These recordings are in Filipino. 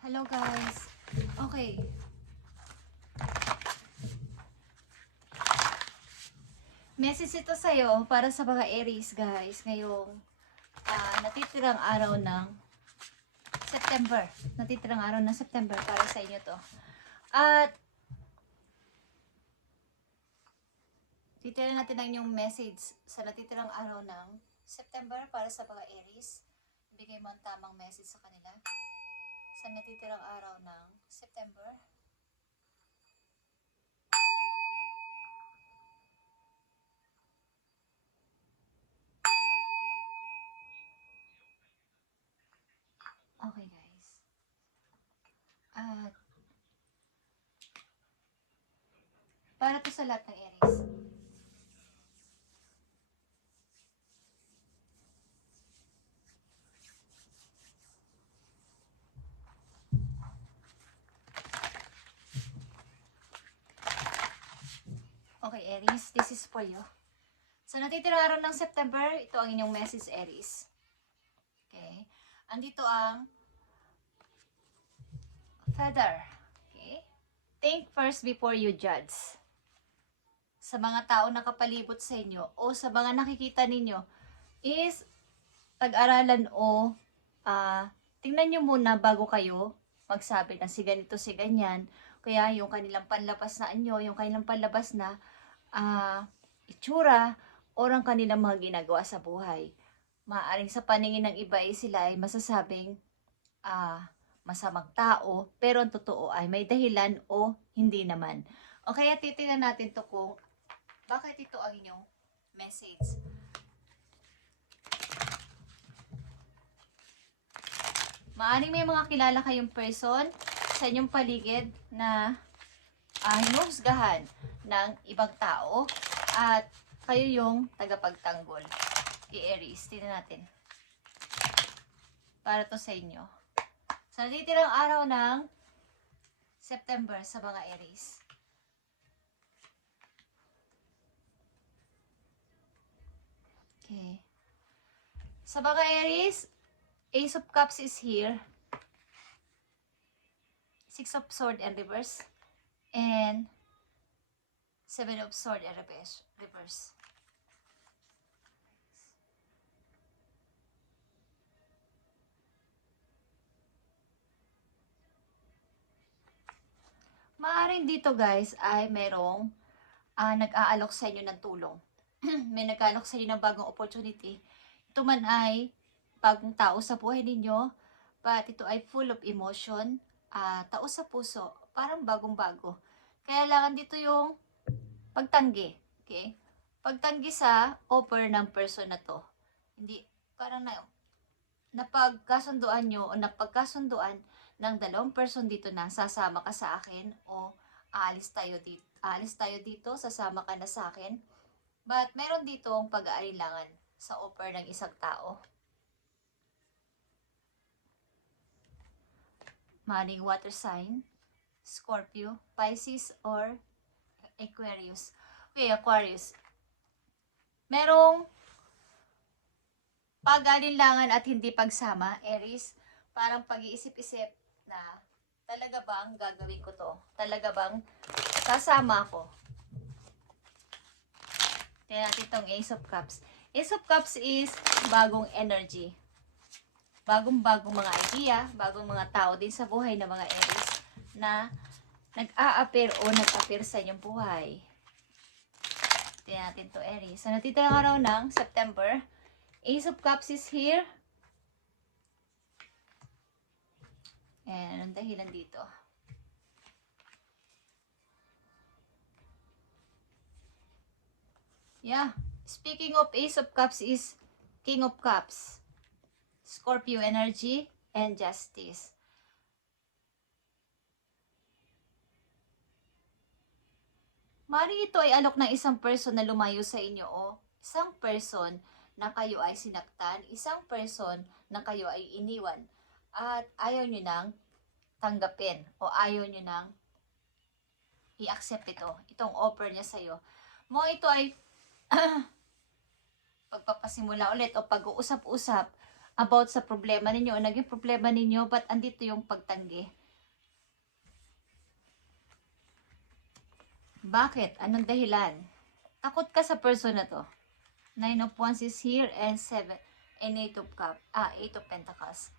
Hello guys. Okay. Message ito sa'yo para sa mga Aries guys. Ngayong natitirang araw ng September. Natitirang araw ng September para sa inyo to. At titiran natin ang inyong message sa natitirang araw ng September para sa mga Aries. Bigay mo ang tamang message sa kanila sa natitirang araw ng September. Okay guys. At para to sa lahat ng Aries. Okay, Aries, this is for you. Sa natitirang araw ng September, ito ang inyong message, Aries. Okay? Andito ang feather. Okay? Think first before you judge. Sa mga tao na kapalibot sa inyo o sa mga nakikita ninyo is pag-aralan o tingnan nyo muna bago kayo magsabi na si ganito, si ganyan. Kaya yung kanilang panlabas na anyo, yung kanilang panlabas na itsura o ang kanilang mga ginagawa sa buhay. Maaaring sa paningin ng iba ay sila ay masasabing masamang tao, pero ang totoo ay may dahilan o hindi naman. O kaya titingnan natin to kung bakit ito ang inyong message. Maaaring may mga kilala kayong person sa inyong paligid na hinuhusgahan ng ibang tao at kayo yung tagapagtanggol. I-Aries, tingnan natin. Para to sa inyo. Sa natitirang araw ng September sa mga Aries. Okay. Sa mga Aries, Ace of Cups is here. Six of Swords and reverse. And Seven of Swords and reverse. Maaaring dito guys ay merong nag-aalok sa inyo ng tulong. May nag-aalok sa inyo ng bagong opportunity. Ito man ay bagong tao sa buhay ninyo, but ito ay full of emotion, tao sa puso, parang bagong-bago. Kaya lang dito yung pagtanggi, okay? Pagtanggi sa offer ng person na to. Hindi, parang napagkasunduan nyo o napagkasunduan ng dalawang person dito na sasama ka sa akin o aalis tayo dito, sasama ka na sa akin. But meron dito ang pag-aalilangan sa offer ng isang tao. Maring water sign, Scorpio, Pisces, or Aquarius. Okay, Aquarius. Merong pag-alinlangan at hindi pagsama, Aries. Parang pag-iisip-isip na talaga bang gagawin ko to? Talaga bang sasama ko? Tingnan natin itong Ace of Cups. Ace of Cups is bagong energy. Bagong-bagong mga idea, bagong mga tao din sa buhay ng mga Aries na nag-a-appear o nag-appear sa inyong buhay. Tingnan natin to Aries. Sa natitirang araw ng September, Ace of Cups is here. And anong dahilan dito? Yeah. Speaking of Ace of Cups is King of Cups. Scorpio energy and justice. Maaaring ito ay alok ng isang person na lumayo sa inyo o isang person na kayo ay sinaktan, isang person na kayo ay iniwan at ayaw nyo nang tanggapin o ayaw nyo nang i-accept itong offer niya sa'yo. Mo ito ay pagpapasimula ulit o pag-uusap-usap about sa problema ninyo o naging problema ninyo, but andito yung pagtanggi. Bakit? Anong dahilan? Takot ka sa person na to. 9 of Wands is here and 7 and 8 of Pentacles.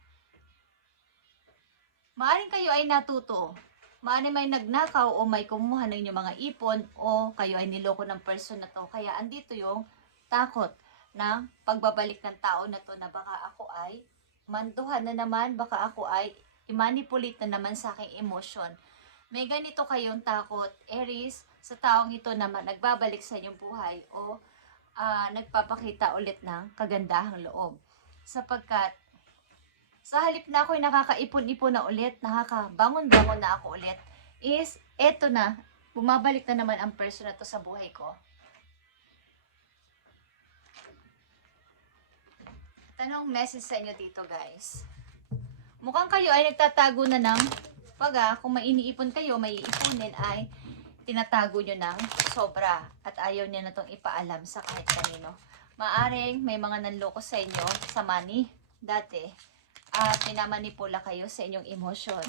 Maaring kayo ay natuto. Maaring may nagnakaw o may kumuha ng inyong mga ipon o kayo ay niloko ng person na to. Kaya andito yung takot na pagbabalik ng tao na to na baka ako ay manduhan na naman, baka ako ay i-manipulate na naman sa aking emosyon. May ganito kayong takot, Aries, sa taong ito naman nagbabalik sa inyong buhay o nagpapakita ulit ng kagandahang loob. Sapagkat sa halip na ako'y nakakaipon-ipon na ulit, nakakabangon-bangon na ako ulit, is eto na, bumabalik na naman ang person na to sa buhay ko. Tanong message sa inyo dito, guys. Mukhang kayo ay nagtatago na ng kung may iniipon kayo, may iipunin ay tinatago nyo ng sobra at ayaw nyo na itong ipaalam sa kahit kanino. Maaring may mga nanloko sa inyo sa money dati at minamanipula kayo sa inyong emosyon.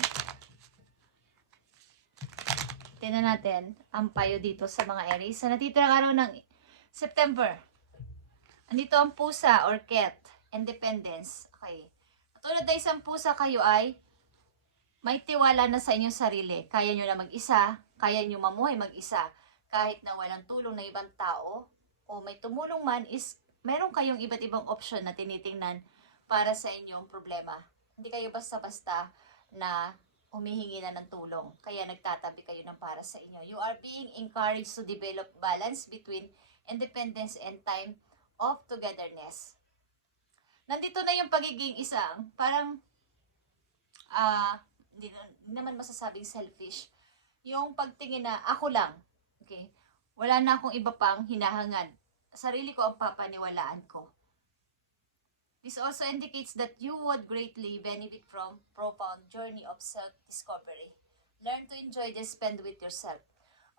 Tingnan natin ang payo dito sa mga Aries. Sa natitirang araw ng September, andito ang pusa or cat, independence. Okay. Katulad na isang pusa, kayo ay may tiwala na sa inyong sarili. Kaya nyo na mag-isa, kaya nyo mamuhay mag-isa. Kahit na walang tulong ng ibang tao, o may tumulong man, is meron kayong iba't ibang option na tinitingnan para sa inyong problema. Hindi kayo basta-basta na humihingi na ng tulong. Kaya nagtatabi kayo ng para sa inyo. You are being encouraged to develop balance between independence and time of togetherness. Nandito na yung pagiging isang, parang, hindi naman masasabing selfish. Yung pagtingin na ako lang, okay? Wala na akong iba pang hinahangad. Sarili ko ang papaniwalaan ko. This also indicates that you would greatly benefit from profound journey of self-discovery. Learn to enjoy the spend with yourself.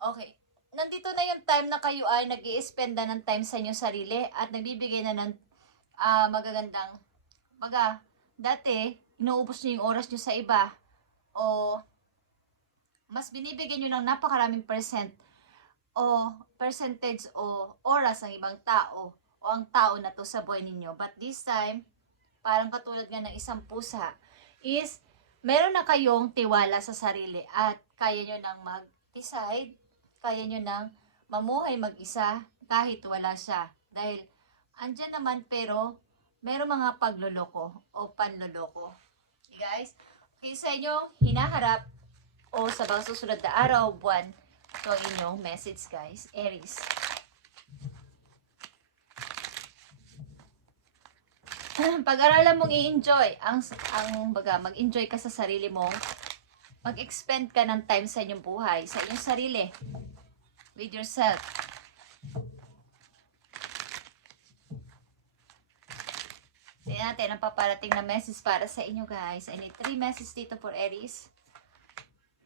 Okay. Nandito na yung time na kayo ay nag-i-spend na ng time sa inyong sarili at nagbibigay na ng magagandang dati, inuubos nyo yung oras nyo sa iba o mas binibigyan nyo ng napakaraming percentage o oras ng ibang tao o ang tao na to sa buhay ninyo. But this time, parang katulad nga ng isang pusa, is meron na kayong tiwala sa sarili at kaya nyo nang mag-decide, kaya nyo nang mamuhay mag-isa kahit wala siya. Dahil andyan naman pero meron mga pagluloko o panluloko. Okay, guys? Okay, sa inyo hinaharap o sa mga susunod na araw, buwan, ito ang inyong message, guys. Aries. Pag-aralan mong i-enjoy, mag-enjoy ka sa sarili mo, mag-expend ka ng time sa inyong buhay, sa inyong sarili, with yourself. Tingnan natin ang paparating na message para sa inyo, guys. I need 3 messages dito for Aries.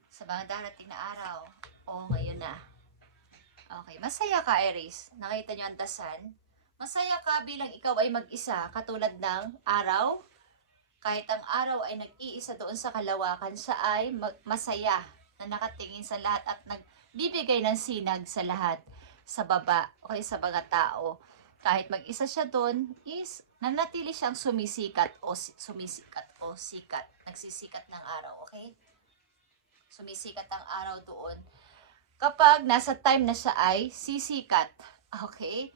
Sa mga darating na araw. O ngayon na. Okay, masaya ka, Aries. Nakita nyo ang dasan. Masaya ka bilang ikaw ay mag-isa, katulad ng araw. Kahit ang araw ay nag-iisa doon sa kalawakan, siya ay masaya na nakatingin sa lahat at nagbibigay ng sinag sa lahat, sa baba, o sa mga tao. Kahit mag-isa siya doon, is nanatili siyang sumisikat o sikat. Nagsisikat ng araw, okay? Sumisikat ang araw doon. Kapag nasa time na siya ay sisikat, okay?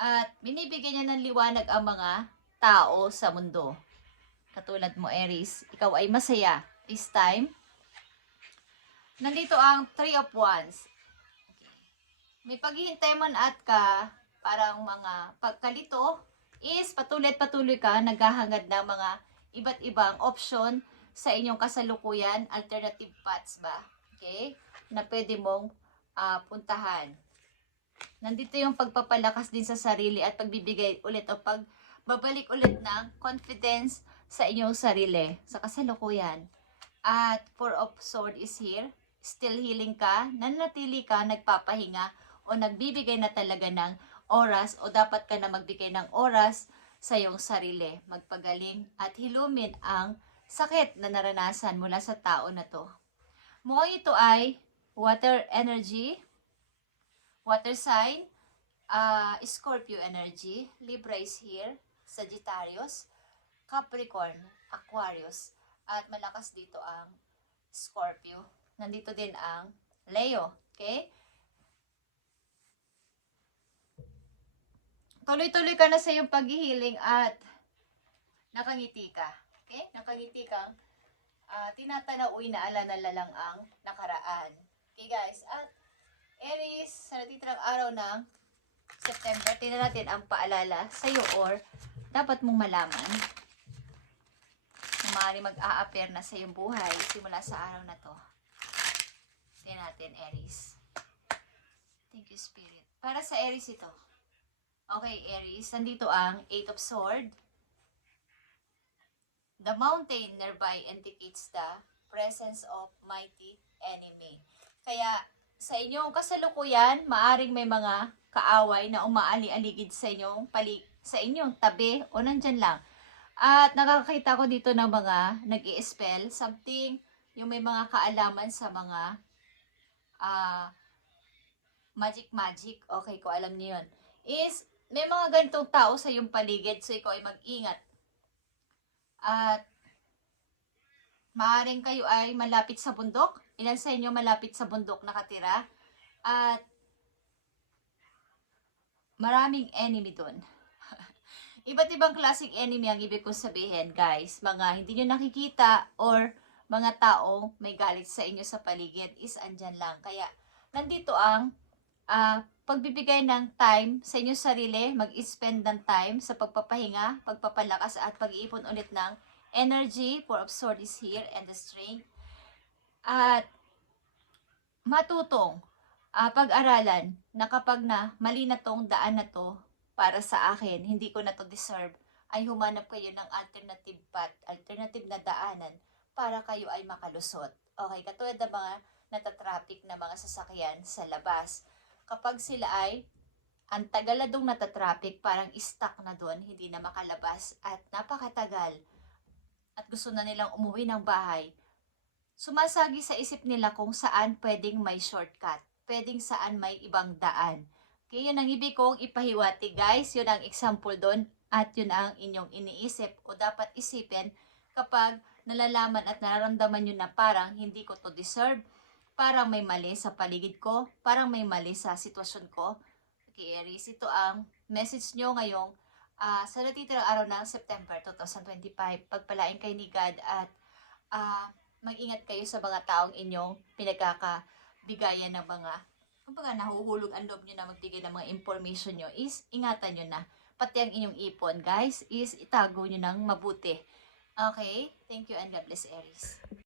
At binibigyan niya ng liwanag ang mga tao sa mundo. Katulad mo, Aries, ikaw ay masaya. This time, nandito ang 3 of Wands. Okay. May paghihintay man at parang mga pagkalito is patuloy ka, naghahangad ng mga iba't ibang option sa inyong kasalukuyan, alternative paths ba? Okay? Na pwede mong puntahan. Nandito yung pagpapalakas din sa sarili at pagbibigay ulit o pagbabalik ulit ng confidence sa inyong sarili, sa kasalukuyan. At 4 of Swords is here. Still healing ka, nanatili ka, nagpapahinga o nagbibigay na talaga ng oras o dapat ka na magbigay ng oras sa iyong sarili, magpagaling at hilumin ang sakit na naranasan mula sa tao na to. Mukhang ito ay water energy, water sign, Scorpio energy, Libra is here, Sagittarius, Capricorn, Aquarius, at malakas dito ang Scorpio. Nandito din ang Leo, okay? Tuloy-tuloy ka na sa iyong paghihiling at nakangiti ka. Okay? Nakangiti kang tinatanaw, inaalala lang ang nakaraan. Okay guys, at Aries, sa natitirang araw ng September, tingnan natin ang paalala sa iyo or dapat mong malaman na maaaring mag-a-appear na sa iyong buhay simula sa araw na to. Tingnan natin, Aries. Thank you, Spirit. Para sa Aries ito. Okay, Aries, nandito ang Eight of Swords. The mountain nearby indicates the presence of mighty enemy. Kaya sa inyong kasalukuyan, maaring may mga kaaway na umaali-aligid sa inyong tabi o nandyan lang. At nakakita ko dito ng mga nag-i-spell, something, yung may mga kaalaman sa mga magic. Okay, kung alam niyo yun. Is, may mga ganitong tao sa iyong paligid, so ikaw ay mag-ingat. At maaaring kayo ay malapit sa bundok. Ilan sa inyo malapit sa bundok nakatira? At maraming enemy doon. Iba't ibang klaseng enemy ang ibig kong sabihin, guys. Mga hindi nyo nakikita or mga taong may galit sa inyo sa paligid is andyan lang. Kaya nandito ang pagbibigay ng time sa inyong sarili, mag-spend ng time sa pagpapahinga, pagpapalakas at pag-iipon ulit ng energy. Four of Swords is here and the strength. At matutong pag-aralan na kapag na mali na tong daan na to para sa akin, hindi ko na to deserve, ay humanap kayo ng alternative path, alternative na daanan para kayo ay makalusot. Okay, katulad ng mga natatraffic na mga sasakyan sa labas. Kapag sila ay ang tagaladong natatraffic, parang stuck na doon, hindi na makalabas at napakatagal at gusto na nilang umuwi ng bahay, sumasagi sa isip nila kung saan pwedeng may shortcut, pwedeng saan may ibang daan. Okay, yun ang ibig kong ipahiwati, guys. Yun ang example doon at yun ang inyong iniisip o dapat isipin kapag nalalaman at nararamdaman nyo na parang hindi ko to deserve, parang may mali sa paligid ko, parang may mali sa sitwasyon ko. Okay, Aries, ito ang message nyo ngayong sa natitirang araw ng September 2025. Pagpalain kayo ni God at mag-ingat kayo sa mga taong inyong pinagkakabigayan ng mga, kumbaga nahuhulog ang loob nyo na magbigay ng mga information nyo, is ingatan nyo na. Pati ang inyong ipon, guys, is itago nyo ng mabuti. Okay? Thank you and God bless, Aries.